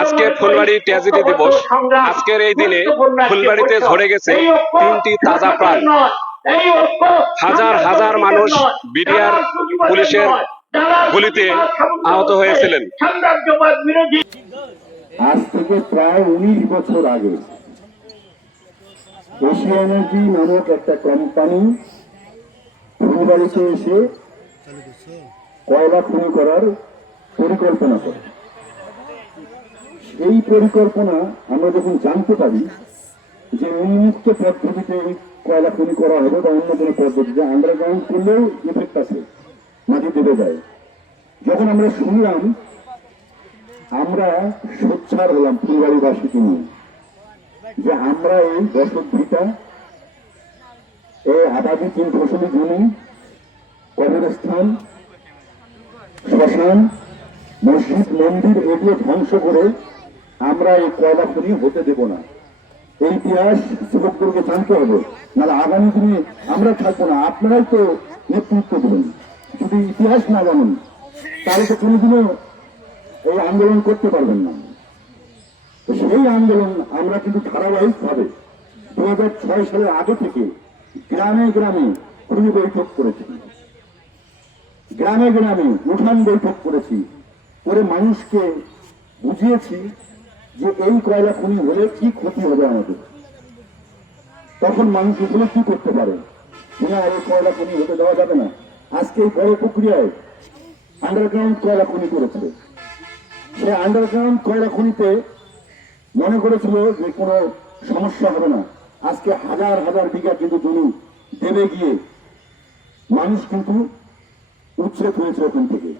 আজকে ফুলবাড়ি ট্র্যাজেডি দিবস। আজকের এই দিনে ফুলবাড়িতে ঝরে গেছে তিনটি তাজা প্রাণ। হাজার হাজার মানুষ বিডিআর পুলিশের গুলিতে আহত হয়েছিলেন। আজ থেকে প্রায় উনিশ বছর আগে এশিয়া এনার্জি নামক একটা কোম্পানি ফুলবাড়িতে এসে কয়লা খনি করার পরিকল্পনা করে। সেই পরিকল্পনা আমরা যখন জানতে পারি যে উন্মুক্ত পদ্ধতিতে এই কয়লা খনি করা হবে বা অন্য কোনো পদ্ধতিতে আন্ডারগ্রাউন্ড করলেও ইফেক্ট আছে, মাটি দেবে যায়। যখন আমরা শুনলাম, আমরা সোচ্চার হলাম ফুলবাড়িবাসীকে নিয়ে যে আমরা এই দশক ভিটা, এই আবাদি তিন ফসলি জমি, কবরস্থান, শ্মশান, মসজিদ, মন্দির এগুলো ধ্বংস করে আমরা এই কয়লা খনি হতে দেব না। এই ইতিহাস যুবকদেরকে জানতে হবে। নাহলে আগামী দিনে আমরা থাকব না। আপনারাই তো নেতৃত্ব দেবেন। যদি ইতিহাস না জানেন, তাহলে তো কোনোদিনও এই আন্দোলন করতে পারবেন না। সেই আন্দোলন আমরা কিন্তু ধারাবাহিক ভাবে দু হাজার ছয় সালের আগে থেকে গ্রামে গ্রামে খুবই বৈঠক করেছি। গ্রামে গ্রামে উঠান বৈঠক করেছি। করে মানুষকে বুঝিয়েছি যে এই কয়লা খনি হলে কি ক্ষতি হবে আমাদের? তখন মানুষ এগুলো কি করতে পারে? না এই কয়লা খনি হতে দেওয়া যাবে না। আজকে এই বড় প্রক্রিয়ায় আন্ডারগ্রাউন্ড কয়লা খনি করেছে। সে আন্ডারগ্রাউন্ড কয়লা খনিতে মনে করেছিল যে কোনো সমস্যা হবে না। আজকে হাজার হাজার বিঘা কিন্তু জমি দেবে গিয়ে মানুষ কিন্তু উচ্ছেদ হয়েছে ওখান থেকে।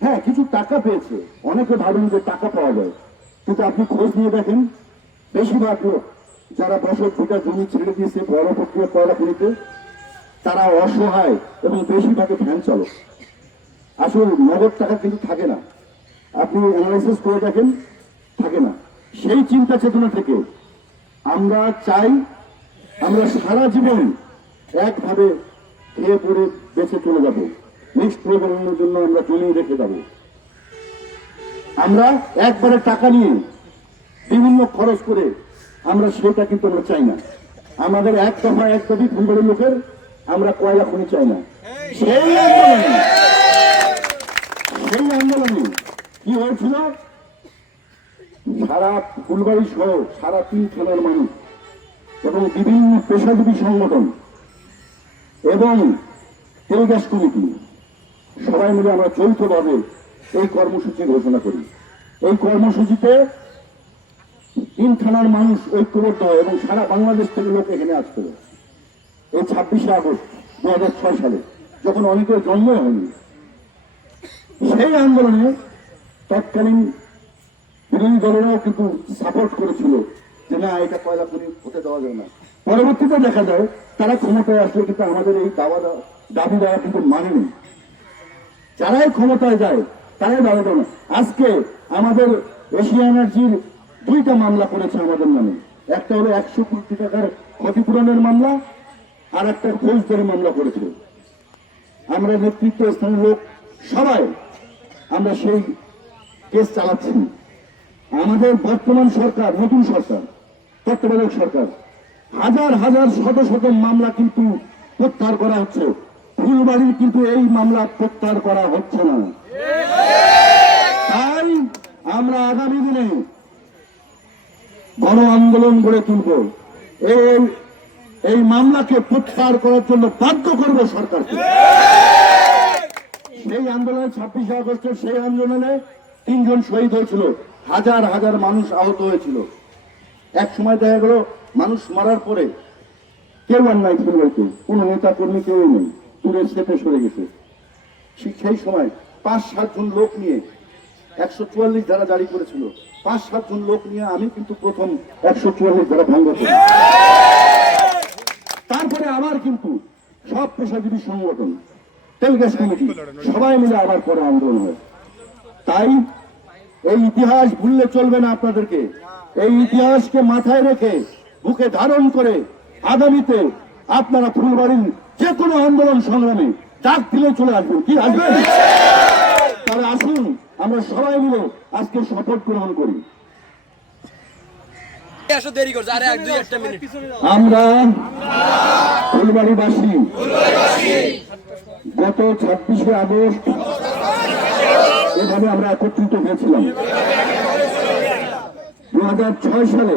হ্যাঁ কিছু টাকা পেয়েছে। অনেকে ভাবেন যে টাকা পাওয়া যায়। কিন্তু আপনি খোঁজ নিয়ে দেখেন, বেশিরভাগ লোক যারা বছর দুটা জমি ছেড়ে দিয়েছে, বড় প্রক্রিয়া কয়লা খনিতে তারা অসহায় এবং বেশিরভাগে ভ্যান চালক। আসল নগদ টাকা কিন্তু থাকে না। আপনি অ্যানালাইসিস করে দেখেন, থাকে না। সেই চিন্তা চেতনা থেকে আমরা চাই, আমরা সারা জীবন একভাবে খেয়ে পড়ে বেঁচে চলে যাব। নেক্সট প্রজন্মের জন্য আমরা জমি রেখে যাব। আমরা একবারে টাকা নিয়ে বিভিন্ন খরচ করে আমরা সেটা কিন্তু আমরা চাই না। আমাদের এক দফা এক কোটি ফুলবাড়ির লোকের আমরা কয়লা খনি চাই না। সেই আন্দোলনে, সেই কি হয়েছিল? সারা ফুলবাড়ি সহ সারা তিন থানার মানুষ এবং বিভিন্ন পেশাজীবী সংগঠন এবং তেল গ্যাস কমিটি, সবাই মিলে আমরা যৌথভাবে এই কর্মসূচি ঘোষণা করি। এই কর্মসূচিতে তিন থানার মানুষ ঐক্যবদ্ধ হয় এবং সারা বাংলাদেশ থেকে লোক এখানে আসছিল এই ছাব্বিশে আগস্ট দু হাজার ছয় সালে, যখন অনেকের জন্মই হয়নি। সেই আন্দোলনে তৎকালীন বিরোধী দলেরাও কিন্তু সাপোর্ট করেছিল যে না, এটা কয়লা খনি হতে দেওয়া যায় না। পরবর্তীতে দেখা যায়, তারা ক্ষমতায় আসলে কিন্তু আমাদের এই দেওয়া- দাবি দেওয়া কিন্তু মানেনি। যারাই ক্ষমতায় যায় দাবি দেয় না আজকে আমাদের এশিয়া এনার্জির দুইটা মামলা করেছে আমাদের নামে। একটা হলো একশো কোটি টাকার ক্ষতিপূরণের মামলা, আর একটা ফৌজদারি মামলা করেছে। আমরা নেতৃত্ব স্থানীয় লোক সবাই আমরা সেই কেস চালাচ্ছি। আমাদের বর্তমান সরকার, নতুন সরকার, তত্ত্বাবধায়ক সরকার, হাজার হাজার শত শত মামলা কিন্তু প্রত্যাহার করা হচ্ছে। ফুলবাড়ির কিন্তু এই মামলা প্রত্যাহার করা হচ্ছে না। তাই আমরা আগামী দিনে গণ আন্দোলন গড়ে তুলব। এই এই মামলাকে প্রত্যাহার করার জন্য বাধ্য করব সরকারকে। সেই আন্দোলনে ছাব্বিশে আগস্টের সেই আন্দোলনে তিনজন শহীদ হয়েছিল। হাজার হাজার মানুষ আহত হয়েছিল। এক সময় দেখা গেল, মানুষ মারার পরে কেউ আর নাই ফুলবাড়িতে কোনো নেতা কর্মী কেউই নেই। দূরে সেপে সরে গেছে। সেই সময় পাঁচ, সাতজন লোক নিয়ে একশো চুয়াল্লিশ ধারা জারি করেছিল। পাঁচ সাতজন লোক নিয়ে আমি কিন্তু প্রথম একশো চুয়াল্লিশ ধারা ভঙ্গ করি। তারপরে আবার কিন্তু সব পেশাজীবী সংগঠন, তেল গ্যাস কমিটি, সবাই মিলে আবার পরে আন্দোলন হয়। তাই এই ইতিহাস ভুললে চলবে না আপনাদেরকে। এই ইতিহাসকে মাথায় রেখে, বুকে ধারণ করে আগামীতে আপনারা ফুলবাড়ির যে কোনো আন্দোলন সংগ্রামে ডাক দিলে চলে আসবেন। কি আসবেন? তাহলে আসুন আমরা সবাই মিলে আজকে শপথ গ্রহণ করি। আমরা ফুলবাড়িবাসী। গত ছাব্বিশে আগস্ট এভাবে আমরা একত্রিত হয়েছিলাম। দু হাজার ছয় সালে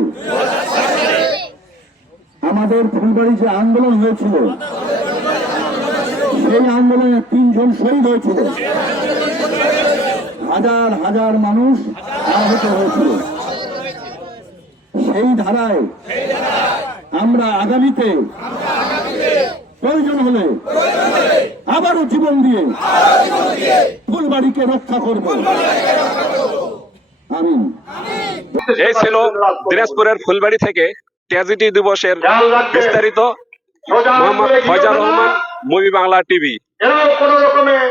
আমাদের ফুলবাড়ি যে আন্দোলন হয়েছিল সেই আন্দোলনে তিনজন শহীদ হয়েছিল। হাজার হাজার মানুষ আহত হয়েছিল। সেই ধারায় আমরা আগামীতে প্রয়োজন হলে আবারও জীবন দিয়ে ফুলবাড়িকে রক্ষা করব। আমিন। এই ছিল দিনাজপুরের ফুলবাড়ি থেকে ট্র্যাজেডি দিবসের বিস্তারিত। Mohammad Faizar Rahman movie Bangla TV. যেন কোনো রকমে